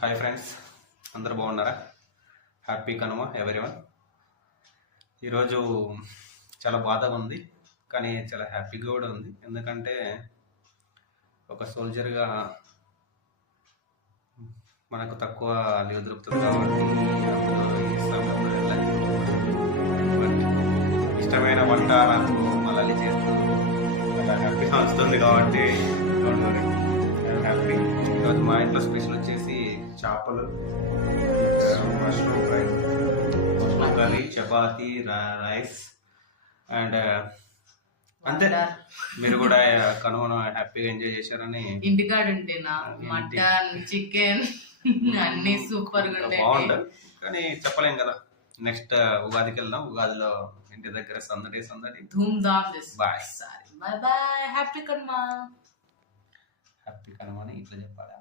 Hi friends, అందరు బాగున్నారా? Happy Kanuma everyone. ఈరోజు చాలా బాధగా ఉంది, కానీ చాలా హ్యాపీగా కూడా ఉంది. ఎందుకంటే ఒక సోల్జర్గా మనకు తక్కువ లీవ్ దొరుకుతుంది కాబట్టి ఈ సమయంలో వెళ్ళాలి. బట్ ఇష్టమైన వంట నాకు మళ్ళీ చేస్తూ అలా హ్యాపీగా వస్తుంది కాబట్టి హ్యాపీ. ఈరోజు మా ఇంట్లో స్పెషల్ వచ్చేసి చేపలు, mushroom fry, mushroom curry, chapati, rice and అంతే. మీరు కూడా కనుమను హ్యాపీగా ఎంజాయ్ చేశారని. ఇంటికాడ ఉంటేనా మటన్, చికెన్ అన్ని సూపర్ గా బాగుంటుంది, కానీ చెప్పలేం కదా. నెక్స్ట్ ఉగాదికి వెళ్దాం. ఉగాదిలో ఇంటి దగ్గర సందడి ధూమ్ ధామ్ bye bye bye. Happy Kanuma. Happy Kanuma అని ఇట్లా చెప్పాలా?